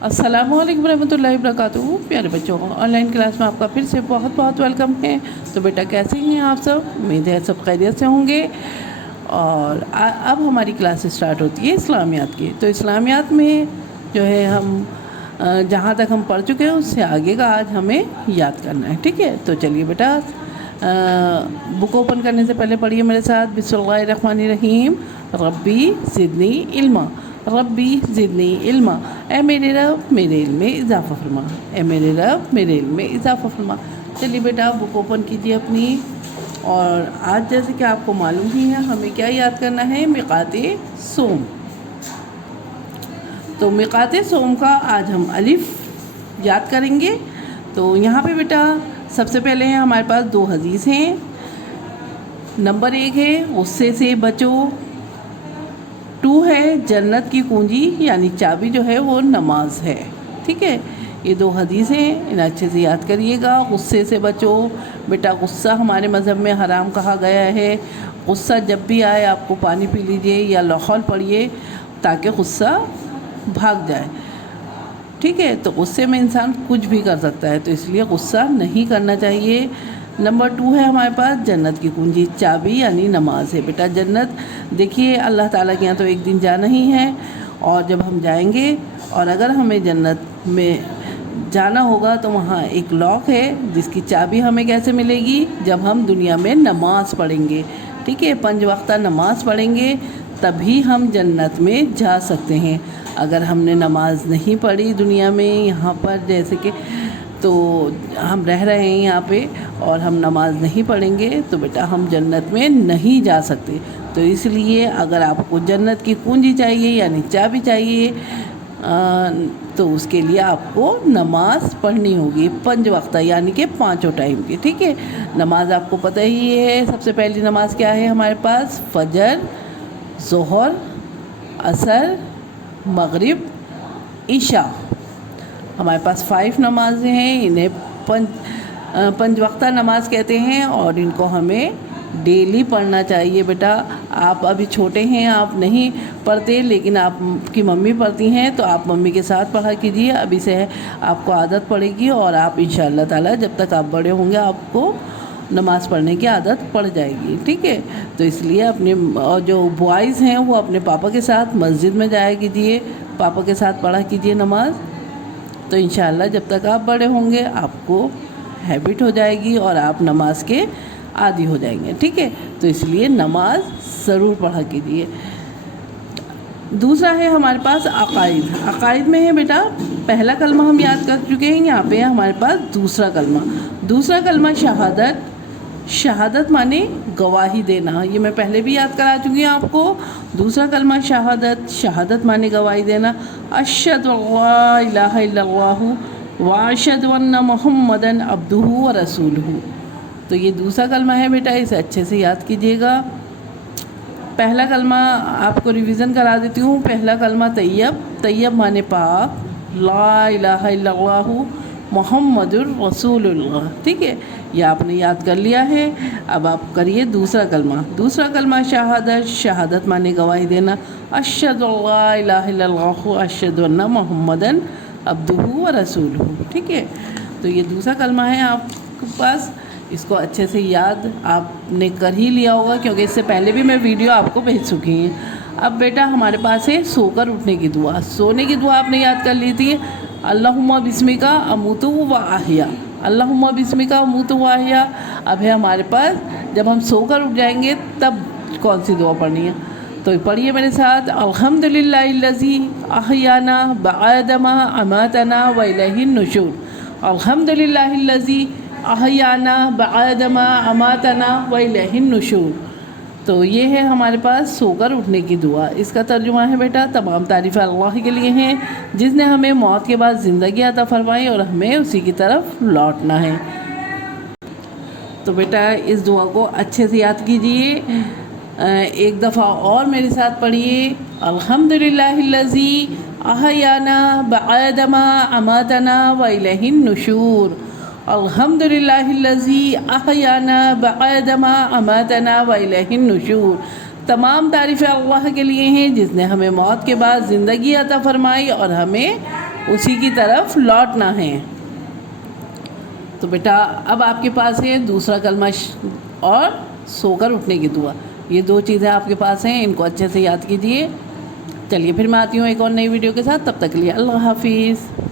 अस्सलामु अलैकुम रहमतुल्लाहि वबरकातुहू। प्यारे बच्चों, ऑनलाइन क्लास में आपका फिर से बहुत बहुत वेलकम है। तो बेटा कैसे हैं आप सब? उम्मीद है सब खैरियत से होंगे। और अब हमारी क्लास स्टार्ट होती है इस्लामियात की। तो इस्लामियात में जो है हम जहाँ तक हम पढ़ चुके हैं उससे आगे का आज हमें याद करना है। ठीक है, तो चलिए बेटा बुक ओपन करने से पहले पढ़िए मेरे साथ बिस्मिल्लाहिर्रहमानिर्रहीम। रब्बी ज़िदनी इल्मा, रब्बी ज़िदनी इल्मा। ए मेरे रब मेरे इल्म में इजाफ़ा फरमा, ए मेरे रब मेरे इल्म में इजाफ़ा फरमा। चलिए बेटा बुक ओपन कीजिए अपनी। और आज जैसे कि आपको मालूम ही है हमें क्या याद करना है, मिक़ाते सोम। तो मिक़ाते सोम का आज हम अलिफ याद करेंगे। तो यहाँ पे बेटा सबसे पहले हैं हमारे पास दो हदीस हैं। नंबर 1 है गुस्से से बचो, 2 है जन्नत की कुंजी यानी चाबी जो है वो नमाज है। ठीक है, ये दो हदीस हैं, इन्हें अच्छे से याद करिएगा। गुस्से से बचो बेटा, गुस्सा हमारे मज़हब में हराम कहा गया है। गुस्सा जब भी आए आपको पानी पी लीजिए या लाहौल पढ़िए ताकि गुस्सा भाग जाए। ठीक है, तो गुस्से में इंसान कुछ भी कर सकता है, तो इसलिए गुस्सा नहीं करना चाहिए। नंबर 2 है हमारे पास जन्नत की कुंजी, चाबी यानी नमाज है। बेटा जन्नत देखिए अल्लाह ताला के यहाँ तो एक दिन जाना ही है, और जब हम जाएंगे और अगर हमें जन्नत में जाना होगा तो वहाँ एक लॉक है जिसकी चाबी हमें कैसे मिलेगी, जब हम दुनिया में नमाज़ पढ़ेंगे। ठीक है, 5 वक्ता नमाज़ पढ़ेंगे तभी हम जन्नत में जा सकते हैं। अगर हमने नमाज नहीं पढ़ी दुनिया में यहाँ पर, जैसे कि तो हम रह रहे हैं यहाँ पे और हम नमाज नहीं पढ़ेंगे तो बेटा हम जन्नत में नहीं जा सकते। तो इसलिए अगर आपको जन्नत की कुंजी चाहिए यानी चाबी चाहिए तो उसके लिए आपको नमाज पढ़नी होगी 5 वक्त यानी कि 5 टाइम की। ठीक है, नमाज आपको पता ही है। सबसे पहली नमाज क्या है हमारे पास, फजर, ज़ोहर, असर, मगरिब, इशा। हमारे पास 5 नमाज़ें हैं, इन्हें 5 वक्ता नमाज कहते हैं और इनको हमें डेली पढ़ना चाहिए। बेटा आप अभी छोटे हैं, आप नहीं पढ़ते, लेकिन आपकी मम्मी पढ़ती हैं तो आप मम्मी के साथ पढ़ा कीजिए। अभी से आपको आदत पड़ेगी और आप इंशाअल्लाह ताला जब तक आप बड़े होंगे आपको नमाज़ पढ़ने की आदत पड़ जाएगी। ठीक है, तो इसलिए अपने जो बॉयज़ हैं वो अपने पापा के साथ मस्जिद में जाया कीजिए, पापा के साथ पढ़ा कीजिए नमाज। तो इंशाअल्लाह जब तक आप बड़े होंगे आपको हैबिट हो जाएगी और आप नमाज के आदी हो जाएंगे। ठीक है, तो इसलिए नमाज ज़रूर पढ़ा कीजिए। दूसरा है हमारे पास अकाइद। अकाइद में है बेटा पहला कलमा हम याद कर चुके हैं, यहाँ पे है हमारे पास दूसरा कलमा। दूसरा कलमा शहादत। शहादत माने गवाही देना, ये मैं पहले भी याद करा चुकी हूँ आपको। दूसरा कलमा शहादत, शहादत माने गवाही देना। अशहदु अल्ला इलाहा इल्लल्लाहु व अशहदु अन्ना मुहम्मदन अब्दुहु व रसूलुहु। तो ये दूसरा कलमा है बेटा, इसे अच्छे से याद कीजिएगा। पहला कलमा आपको रिवीज़न करा देती हूँ। पहला कलमा तैयब, तैयब माने पाक, ला इलाहा इल्लल्लाहु मुहम्मदुर रसूलुल्लाह। ठीक है, ये आपने याद कर लिया है। अब आप करिए दूसरा कलमा। दूसरा कलमा शहादत, शहादत माने गवाही देना। अशहदु अल्ला इलाहा इल्लल्लाहु अशहदु अन्ना मुहम्मदन अब्दुहु व रसूलुहु। ठीक है, तो ये दूसरा कलमा है आपके पास, इसको अच्छे से याद आपने कर ही लिया होगा क्योंकि इससे पहले भी मैं वीडियो आपको भेज चुकी हूँ। अब बेटा हमारे पास है सोकर उठने की दुआ। सोने की दुआ आपने याद कर ली थी, अल्लाहुम्मा बिस्मिका अमूतु व अहिया, अल्लाहुम्मा बिस्मिका अमूतु व अहिया। अब है हमारे पास जब हम सोकर उठ जाएंगे तब कौन सी दुआ पढ़नी है, तो पढ़िए मेरे साथ। अल्हम्दुलिल्लाहिल्लज़ी अहयाना बअदमा अमातना व इलैहिन नुशूर, अल्हम्दुलिल्लाहिल्लज़ी अहयाना बअदमा अमातना व इलैहिन नुशूर। तो ये है हमारे पास सोकर उठने की दुआ। इसका तर्जुमा है बेटा तमाम तारीफ़ अल्लाह के लिए हैं जिसने हमें मौत के बाद ज़िंदगी अता फरमाई और हमें उसी की तरफ लौटना है। तो बेटा इस दुआ को अच्छे से याद कीजिए। एक दफ़ा और मेरे साथ पढ़िए, अल्हम्दुलिल्लाहिल्लज़ी अहयाना बअदमा अमातना व इलैहिन नुशूर, अल्हम्दुलिल्लाहिल्लज़ी अहयाना बअदमा अमातना व इलैहिन नुशूर। तमाम तारीफ़ें अल्लाह के लिए हैं जिसने हमें मौत के बाद ज़िंदगी अता फरमाई और हमें اسی کی طرف لوٹنا ہے۔ تو بیٹا اب آپ کے پاس ہے دوسرا کلمہ اور سو کر اٹھنے کی دعا، یہ دو چیزیں آپ کے پاس ہیں، ان کو اچھے سے یاد کیجیے۔ چلیے پھر میں آتی ہوں ایک اور نئی ویڈیو کے ساتھ، تب تک کے لیے اللہ حافظ۔